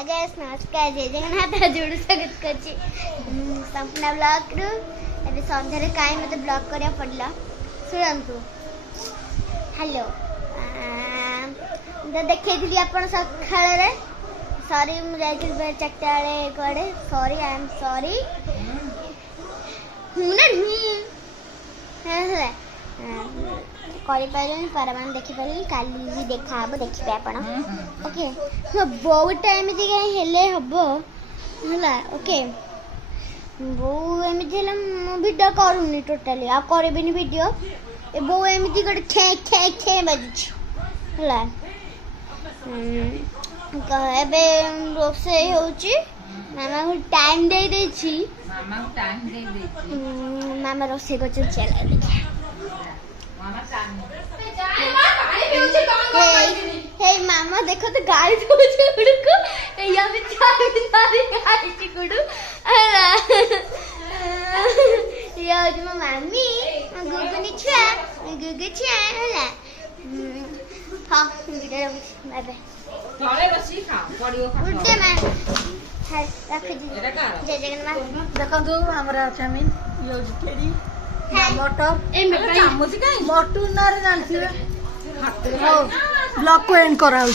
hello guys नमस्कार जय जगन्नाथ जोड़ स्वागत करछि संपूर्ण ब्लॉग रु एबे संध्यारे काई मते ब्लॉग करिया पड़ला सुनंतु हेलो तो देखैथिली आपण सखाळे रे सॉरी मु जाइथिल बे चट्टाळे कोडे सॉरी आई एम सॉरी करी पारे परमान देखि पारे काली देखा हबो देखिबे आपण ओके तो बहुत टाइम जे हेले हबो हला ओके बो एमिति हला वीडियो करूनी टोटली आ करबेनी वीडियो ए बो एमिति गड खे खे खे बजछ हला कहबे रोसे होची मामा को टाइम दे दे छी मामा रोसे को चला दे हे मामा देखो तो गाड़ी दो गुड़को या भी सारी गाड़ी की गुड़ू या आज मो मामी गुगुनी छुआ गुगु छुआ होला हां वीडियो बाय तळे बसी खा पडियो खा उठे मैं हाय रख दी एटा का जय जगन्नाथ देखो तो हमरा चामिन यूज केडी मटर ए चामच काई मटू नारे जानथिबे हो ब्लॉग को एंड कराउ